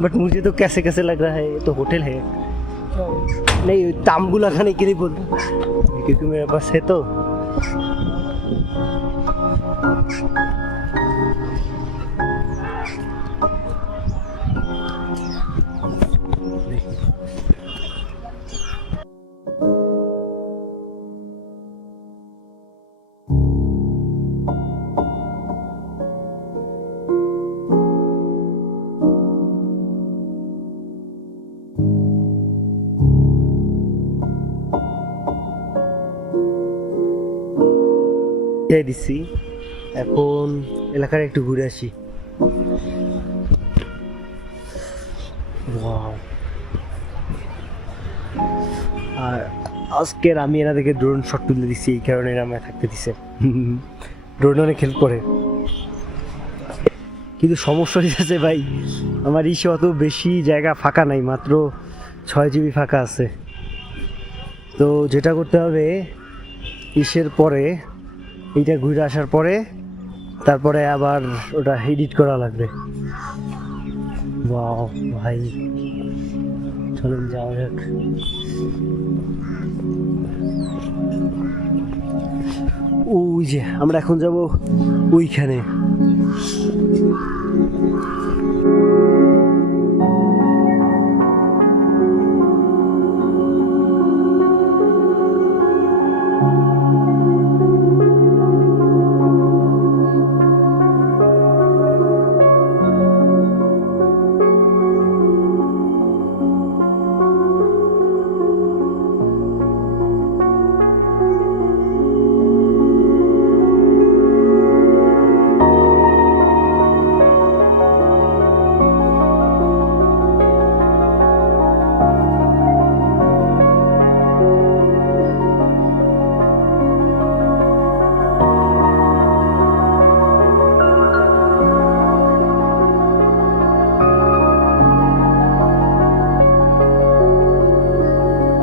But मुझे तो कैसे कैसे लग रहा है, ये तो होटल है। नहीं, तांबू लगाने के लिए बोल रहा हूँ, क्योंकि मेरे पास है तो। দিচ্ছি এখন এলাকার একটু ঘুরে আসি। আর আজকের আমি এনাদেরকে ড্রোন শট তুলে দিচ্ছি, এই কারণে এরা আমায় থাকতে দিছে। ড্রোন অনেক হেল্প করে, কিন্তু সমস্যা হয়েছে ভাই, আমার ইসে অত বেশি জায়গা ফাঁকা নাই, মাত্র 6 GB ফাঁকা আছে। তো যেটা করতে হবে, ইসের পরে এইটা ঘুরে আসার পরে তারপরে আবার ওটা এডিট করা লাগবে। ওয়াও ভাই, চলুন যাওয়া যাক। ওই যে আমরা এখন যাব ওইখানে।